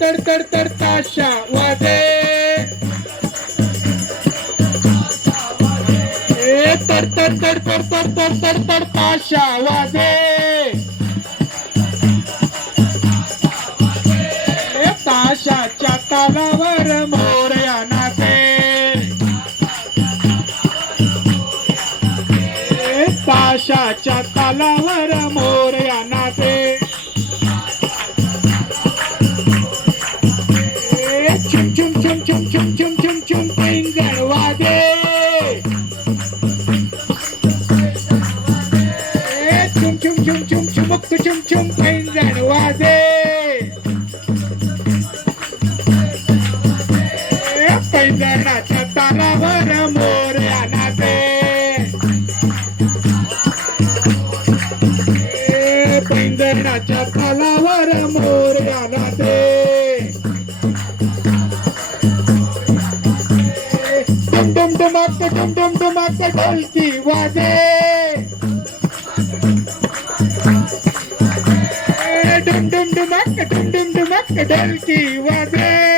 तड ताशा वाजे तड ताशा वाजे ताशाच्या तालावर मोरया नाचे ताशाच्या तालावर मोरया नाचे चुम चुम चुम चुम चुम चुम चुम चुम पैंजण वाजे चुम चुम चुम चुम चुमुक चुम चुम पैंजण वाजे पैंजणाच्या तालावर मोरया नाचे पैंजणाच्या तालावर मोरया नाचे डुम डुम डुमाक ढोलकी वाजे डुम डुम डुमाक ढोलकी वाजे